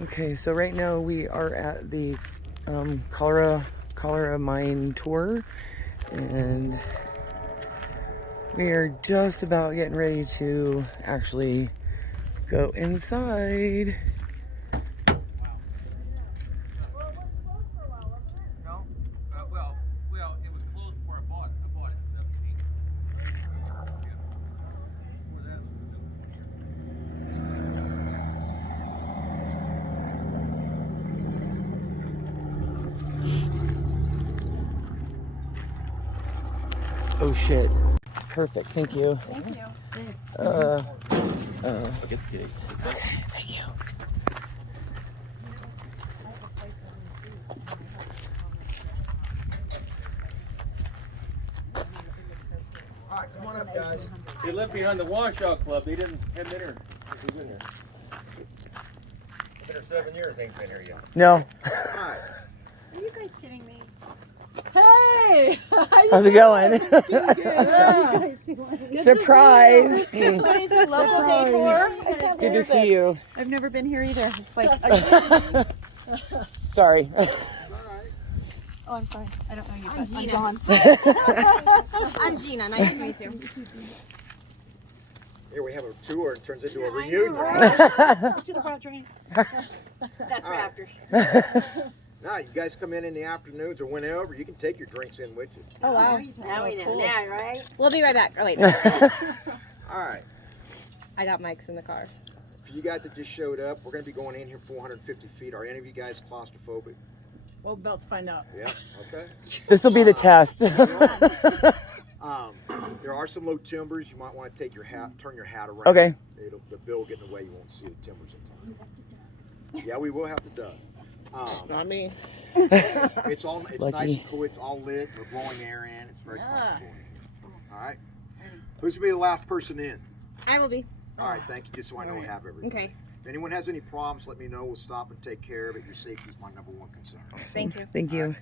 Okay, so right now we are at the Chollar mine tour, and we are just about getting ready to actually go inside. It was closed before I bought it. I bought it in 17. Oh shit. It's perfect, thank you. Thank you. Okay, Okay. thank you. All right, come on up, guys. They lived behind the washout club. They didn't have dinner. Who's in here? Been here 7 years. Ain't been here yet. No. All right. Are you guys kidding me? Hey! How's it going? Good Surprise! Local day tour. Good to see you. I've never been here either. It's like, Sorry. oh, I'm sorry. I don't know you, I'm but I'm Gina. Dawn. I'm Gina. Nice to meet you. Here we have a tour. It turns into a reunion. I should have brought drinks. That's for right. after. Now, you guys come in the afternoons or whenever. You can take your drinks in with you. Oh wow. Now we know. Now, right? We'll be right back. Oh wait. All right. I got mics in the car. For you guys that just showed up, we're going to be going in here 450 feet. Are any of you guys claustrophobic? Well, about to find out. Yeah. Okay. This will be the test. There are some low timbers. You might want to take your hat, turn your hat around. Okay. The bill will get in the way. You won't see the timbers in time. Yeah, we will have to duck. Not me. It's nice Lucky. and cool. It's all lit. We're blowing air in. It's very comfortable. All right. Who's gonna be the last person in? I will be. All right. Thank you. Just so I know we have everything. Okay. If anyone has any problems, let me know. We'll stop and take care of it. Your safety is my #1 concern. Thank you. Thank you.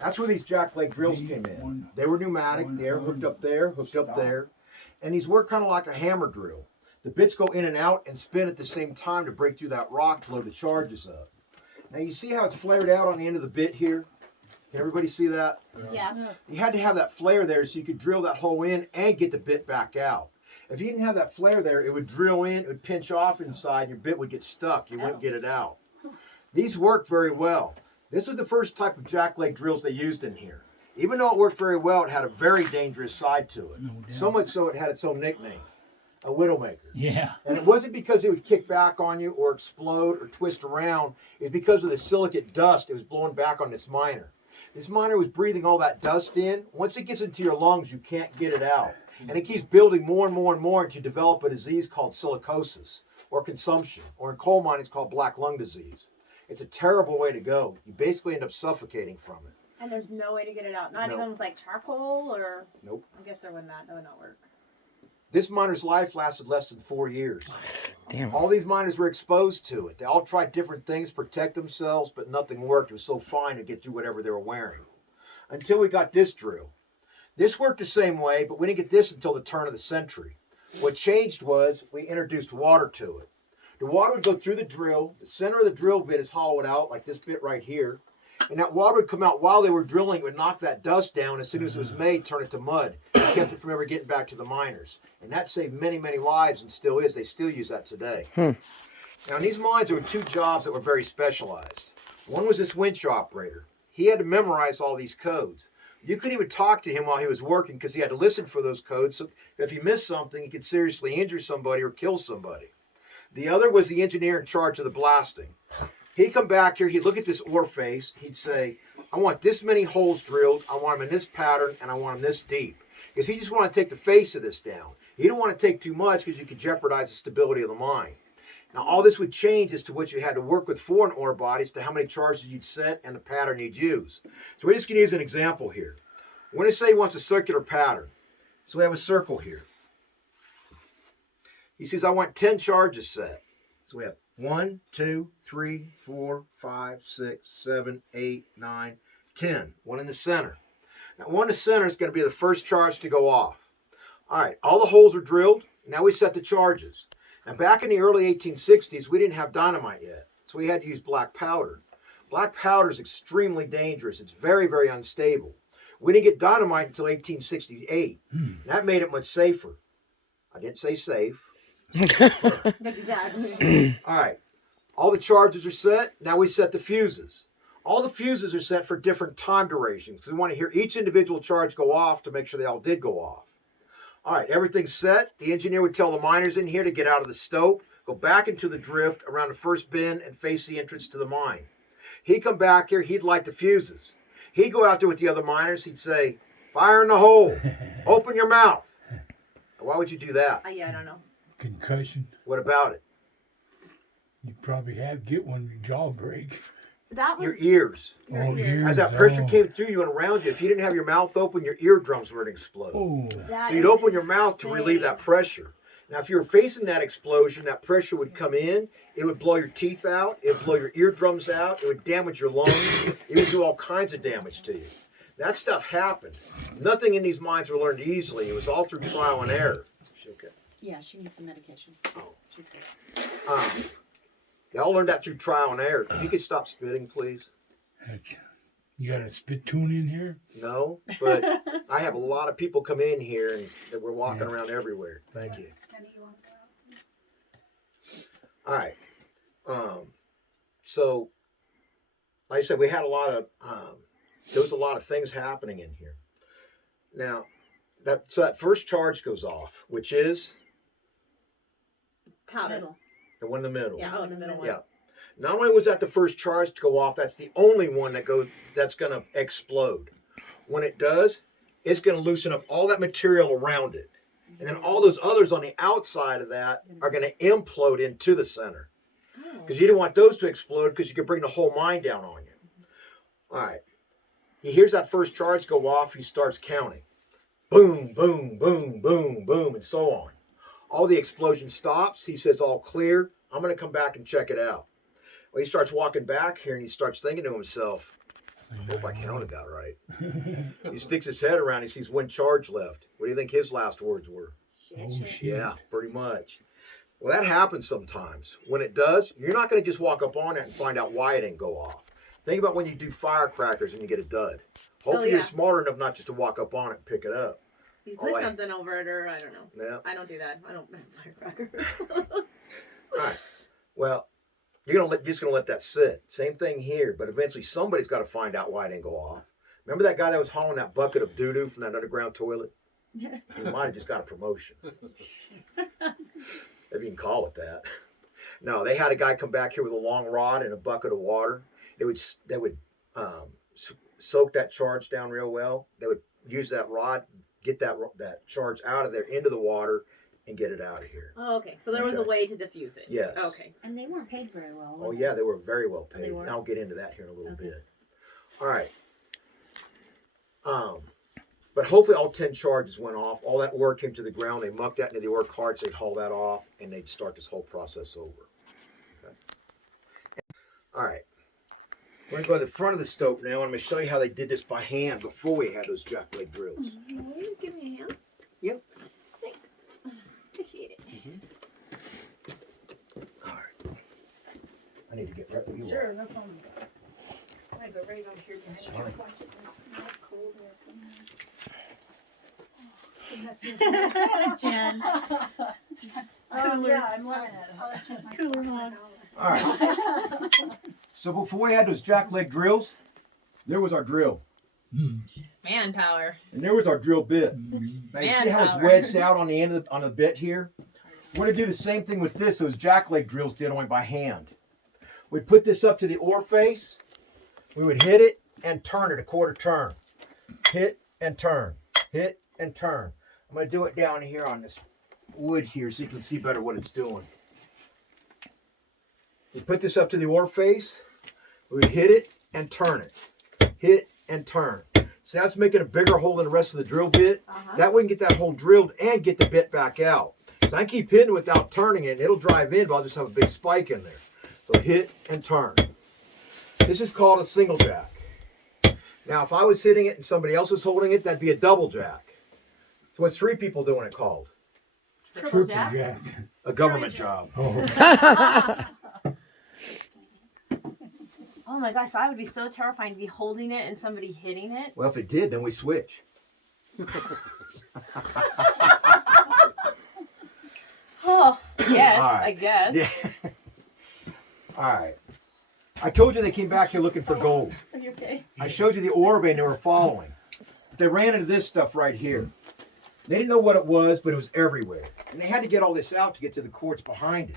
That's where these jackleg drills came in. They were pneumatic. They're hooked up there, and these work kind of like a hammer drill. The bits go in and out and spin at the same time to break through that rock to load the charges up. Now you see how it's flared out on the end of the bit here? Can everybody see that? Yeah. You had to have that flare there so you could drill that hole in and get the bit back out. If you didn't have that flare there, it would drill in, it would pinch off inside, and your bit would get stuck. You wouldn't get it out. These work very well. This was the first type of jackleg drills they used in here. Even though it worked very well, it had a very dangerous side to it. So much so it had its own nickname, a Widowmaker. Yeah. And it wasn't because it would kick back on you or explode or twist around. It was because of the silicate dust it was blowing back on this miner. This miner was breathing all that dust in. Once it gets into your lungs, you can't get it out. And it keeps building more and more and more until you develop a disease called silicosis or consumption, or in coal mining it's called black lung disease. It's a terrible way to go. You basically end up suffocating from it. And there's no way to get it out. Not Nope. even with like charcoal or. Nope. I guess there would not work. This miner's life lasted less than 4 years. Damn. All these miners were exposed to it. They all tried different things to protect themselves, but nothing worked. It was so fine to get through whatever they were wearing. Until we got this drill. This worked the same way, but we didn't get this until the turn of the century. What changed was we introduced water to it. The water would go through the drill. The center of the drill bit is hollowed out, like this bit right here. And that water would come out while they were drilling. It would knock that dust down. As soon as it was made, turn it to mud. It kept it from ever getting back to the miners. And that saved many, many lives and still is. They still use that today. Now, in these mines, there were two jobs that were very specialized. One was this winch operator. He had to memorize all these codes. You couldn't even talk to him while he was working because he had to listen for those codes. So if he missed something, he could seriously injure somebody or kill somebody. The other was the engineer in charge of the blasting. He'd come back here, he'd look at this ore face, he'd say, I want this many holes drilled, I want them in this pattern, and I want them this deep. Because he just wanted to take the face of this down. He didn't want to take too much because you could jeopardize the stability of the mine. Now, all this would change as to what you had to work with foreign ore bodies, to how many charges you'd set and the pattern you'd use. So we're just going to use an example here. We're going to say he wants a circular pattern. So we have a circle here. He says, I want 10 charges set. So we have 1, 2, 3, 4, 5, 6, 7, 8, 9, 10. One in the center. Now, one in the center is going to be the first charge to go off. All right, all the holes are drilled. Now we set the charges. Now, back in the early 1860s, we didn't have dynamite yet, so we had to use black powder. Black powder is extremely dangerous. It's very, very unstable. We didn't get dynamite until 1868. That made it much safer. I didn't say safe. Exactly. All right. All the charges are set. Now we set the fuses. All the fuses are set for different time durations because we want to hear each individual charge go off to make sure they all did go off. All right, everything's set. The engineer would tell the miners in here to get out of the stope, go back into the drift around the first bend and face the entrance to the mine. He'd come back here. He'd light the fuses. He'd go out there with the other miners. He'd say, fire in the hole. Open your mouth. Why would you do that? Yeah, I don't know. Concussion. What about it? You probably get one, your jaw break. That was Your ears. Oh, ears. As that pressure Oh. came through you and around you, if you didn't have your mouth open, your eardrums were going to explode. Oh. that So you'd is open your mouth to relieve that pressure. Now, if you were facing that explosion, that pressure would come in. It would blow your teeth out. It would blow your eardrums out. It would damage your lungs. It would do all kinds of damage to you. That stuff happened. Nothing in these mines were learned easily. It was all through trial and error. Okay. Yeah, she needs some medication. She's good. They all learned that through trial and error. If you could stop spitting, please. Heck, you got a spittoon in here? No, but I have a lot of people come in here and that we're walking around everywhere. Thank you. All right. So, like I said, we had a lot of there was a lot of things happening in here. Now, that first charge goes off, which is powder. the one in the middle. Yeah, oh, the middle one. Yeah. Not only was that the first charge to go off, that's the only one that's going to explode. When it does, it's going to loosen up all that material around it. And then all those others on the outside of that are going to implode into the center. Because you don't want those to explode because you could bring the whole mine down on you. All right. He hears that first charge go off. He starts counting. Boom, boom, boom, boom, boom, and so on. All the explosion stops. He says, all clear. I'm going to come back and check it out. Well, he starts walking back here and he starts thinking to himself, I hope I counted that right. He sticks his head around. He sees one charge left. What do you think his last words were? Oh, shit. Yeah, pretty much. Well, that happens sometimes. When it does, you're not going to just walk up on it and find out why it didn't go off. Think about when you do firecrackers and you get a dud. Hopefully you're smart enough not just to walk up on it and pick it up. You put something over it, or I don't know. Yeah. I don't do that. I don't mess with firecrackers. All right. Well, just gonna let that sit. Same thing here, but eventually somebody's got to find out why it didn't go off. Remember that guy that was hauling that bucket of doo-doo from that underground toilet? He might have just got a promotion. If you can call it that. No, they had a guy come back here with a long rod and a bucket of water. They would soak that charge down real well. They would use that rod, get that charge out of there into the water, and get it out of here. Oh, okay. So there was a way to diffuse it. Yes. Okay. And they weren't paid very well. Oh yeah, they were very well paid. They were? And I'll get into that here in a little Okay. bit. All right. But hopefully all 10 charges went off. All that ore came to the ground. They mucked that into the ore carts. They'd haul that off, and they'd start this whole process over. Okay. All right. We're going to go to the front of the stope now. I'm going to show you how they did this by hand before we had those jackleg drills. Will you give me a hand? Yep. Thanks. Appreciate it. All right. I need to get right where you Sure, are. no problem. I go right on here behind Sorry. you. Watch it. It's cold there. Jen. Yeah, I'm loving it. Cooler hog. All right. So before we had those jackleg drills, there was our drill. Manpower. And there was our drill bit. Now you see how it's Manpower. wedged out on the end of on the bit here? We're gonna do the same thing with this. Those jackleg drills did only by hand. We'd put this up to the ore face. We would hit it and turn it a quarter turn. Hit and turn. Hit and turn. I'm gonna do it down here on this wood here so you can see better what it's doing. We put this up to the ore face. We would hit it and turn it. Hit and turn. So that's making a bigger hole than the rest of the drill bit. That way we can get that hole drilled and get the bit back out. So I can keep hitting without turning it, and it'll drive in, but I'll just have a big spike in there. So hit and turn. This is called a single jack. Now, if I was hitting it and somebody else was holding it, that'd be a double jack. So what's 3 people doing it called? Triple jack. A government job. Oh my gosh, so I would be so terrified to be holding it and somebody hitting it. Well, if it did, then we switch. Oh, yes, All right. I guess. Yeah. All right. I told you they came back here looking for gold. Are you okay? I showed you the ore vein they were following. They ran into this stuff right here. They didn't know what it was, but it was everywhere. And they had to get all this out to get to the quartz behind it.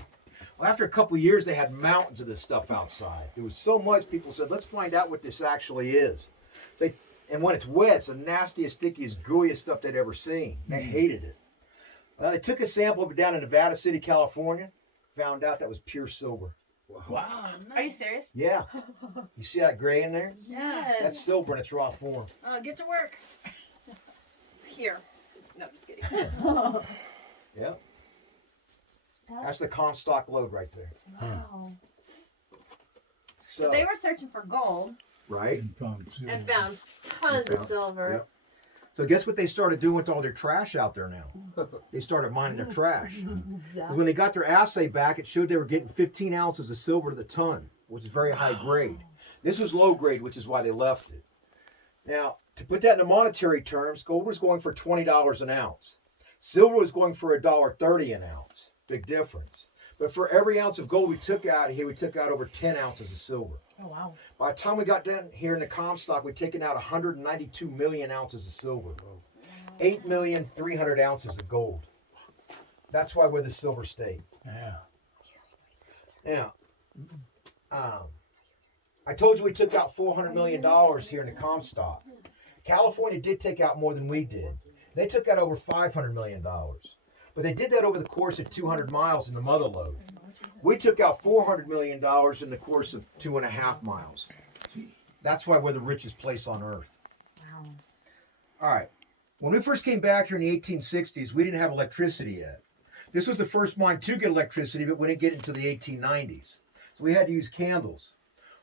Well, after a couple of years, they had mountains of this stuff outside. There was so much, people said, let's find out what this actually is. And when it's wet, it's the nastiest, stickiest, gooeyest stuff they'd ever seen. They hated it. Well, they took a sample of it down in Nevada City, California, found out that was pure silver. Wow. Are you serious? Yeah. You see that gray in there? Yeah. That's silver in its raw form. Get to work. Here. No, just kidding. Yeah. That's the Comstock lode right there. Wow. So, So they were searching for gold right? and found tons And of found- silver. Yep. So guess what they started doing with all their trash out there now? They started mining their trash. 'Cause when they got their assay back, it showed they were getting 15 ounces of silver to the ton, which is very high grade. This was low grade, which is why they left it. Now, to put that in monetary terms, gold was going for $20 an ounce. Silver was going for $1.30 an ounce. Big difference. But for every ounce of gold we took out of here, we took out over 10 ounces of silver. Oh, wow. By the time we got down here in the Comstock, we'd taken out 192 million ounces of silver. 8,300,000 ounces of gold. That's why we're the silver state. Yeah. Now, I told you we took out $400 million here in the Comstock. California did take out more than we did. They took out over $500 million. But they did that over the course of 200 miles in the mother lode. We took out $400 million in the course of 2.5 miles. That's why we're the richest place on earth. Wow. All right. When we first came back here in the 1860s, we didn't have electricity yet. This was the first mine to get electricity, but we didn't get it until the 1890s. So we had to use candles.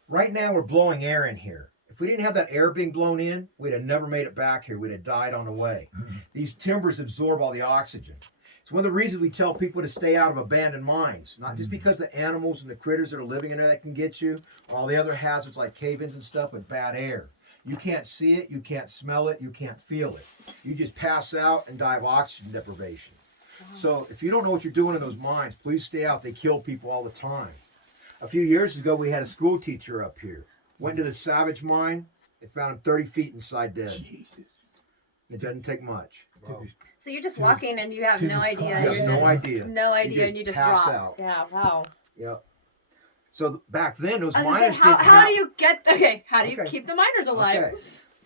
Right now, we're blowing air in here. If If we didn't have that air being blown in, we'd have never made it back here. We'd have died on the way. These timbers absorb all the oxygen. It's one of the reasons we tell people to stay out of abandoned mines. Not just because the animals and the critters that are living in there that can get you, or all the other hazards like cave-ins and stuff, but bad air. You can't see it, you can't smell it, you can't feel it. You just pass out and die of oxygen deprivation. So if you don't know what you're doing in those mines, please stay out. They kill people all the time. A few years ago, we had a school teacher up here. Went to the Savage mine. They found him 30 feet inside dead. Jesus. It doesn't take much. So you're just walking and you have no idea. You have You're no just, idea. No idea, and you just pass drop. out. Yeah, wow. Yep. So back then, those I was gonna miners say, how didn't have- do you get, okay, how do you Okay. keep the miners alive? Okay.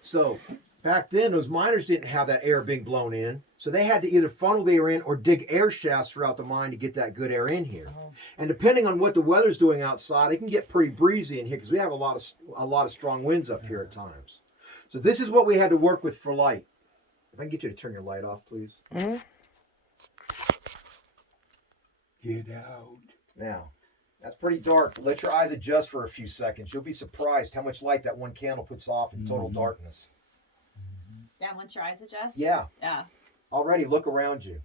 So back then, those miners didn't have that air being blown in. So they had to either funnel the air in or dig air shafts throughout the mine to get that good air in here. And depending on what the weather's doing outside, it can get pretty breezy in here because we have a lot of strong winds up here at times. So this is what we had to work with for light. If I can get you to turn your light off, please. Get out. Now, that's pretty dark. But let your eyes adjust for a few seconds. You'll be surprised how much light that one candle puts off in total darkness. Yeah, once your eyes adjust. Yeah. Yeah. Already look around you.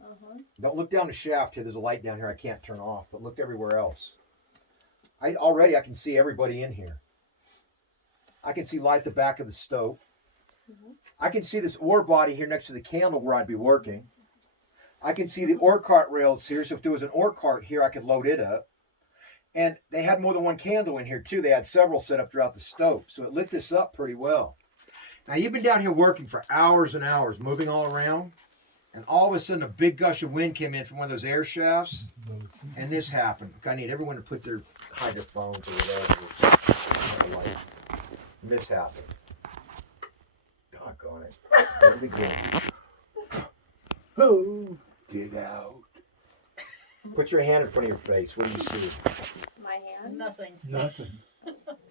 Don't look down the shaft here. There's a light down here I can't turn off, but look everywhere else. I can see everybody in here. I can see light at the back of the stove. I can see this ore body here next to the candle where I'd be working. I can see the ore cart rails here, so if there was an ore cart here, I could load it up. And they had more than one candle in here too. They had several set up throughout the stove, so it lit this up pretty well. Now you've been down here working for hours and hours, moving all around. And all of a sudden, a big gush of wind came in from one of those air shafts, and this happened. I need everyone to hide their phones or whatever. And this happened. Doggone it. Let it begin. Oh, get out. Put your hand in front of your face. What do you see? My hand? Nothing. Nothing.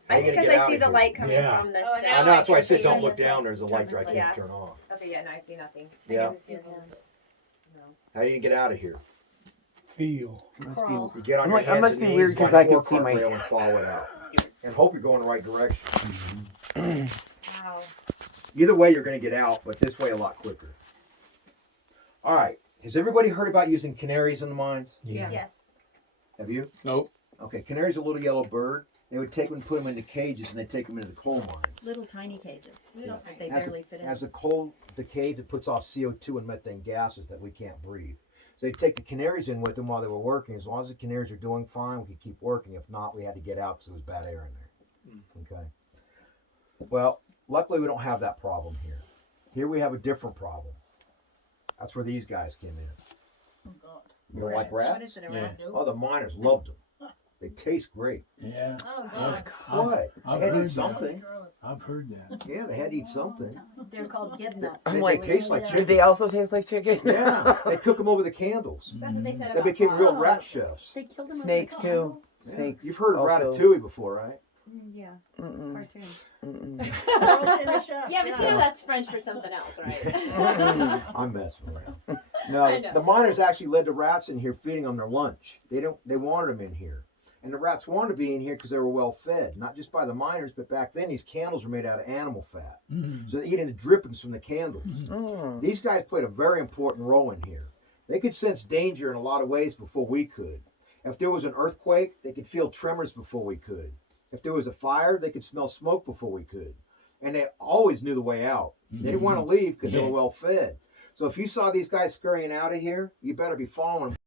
How I you think gonna because get I out see of the here? light coming Yeah. from the Oh, shaft. now I know, that's why I can said see don't it. look down. There's a light that I Yeah. can't turn off. Okay, yeah, no, I see nothing. Yeah. I can see your hand. How you gonna get out of here? Feel. Crawl. You get on I'm your like, hands that must and be knees, weird 'cause find I an can ore see cart my- rail and follow it out. And hope you're going the right direction. Wow. Either way, you're going to get out, but this way a lot quicker. All right. Has everybody heard about using canaries in the mines? Yeah. Yes. Have you? Nope. Okay, canary's a little yellow bird. They would take them and put them into cages, and they take them into the coal mines. Little tiny cages. Yeah. They barely fit in. As the coal decays, it puts off CO2 and methane gases that we can't breathe. So they'd take the canaries in with them while they were working. As long as the canaries are doing fine, we could keep working. If not, we had to get out because there was bad air in there. Okay. Well, luckily we don't have that problem here. Here we have a different problem. That's where these guys came in. Oh, God. You don't like What rats? is it, a Yeah. rat? Oh, the miners loved them. They taste great. Yeah. Oh, Yeah. God. What? I've They had to heard eat that. something. Gross. I've heard that. Yeah, they had to eat something. They're called gib nuts. I'm They like, taste like do chicken. they also taste like chicken? Yeah, they cook them over the candles. That's what they said They about became real frogs. rat chefs. They killed them Snakes, over too. the candles? Yeah. Snakes. You've heard of also. ratatouille before, right? Yeah, Mm-mm. cartoon. Mm-mm. Girls in the chef, Yeah, but you know that's French for something else, right? I'm messing around. I No, know. the miners actually led the rats in here, feeding them their lunch. They wanted them in here, and the rats wanted to be in here because they were well fed, not just by the miners, but back then these candles were made out of animal fat, so they're eating the drippings from the candles. Mm. These guys played a very important role in here. They could sense danger in a lot of ways before we could. If there was an earthquake, they could feel tremors before we could. If there was a fire, they could smell smoke before we could. And they always knew the way out. They didn't want to leave because they were well fed. So if you saw these guys scurrying out of here, you better be following them.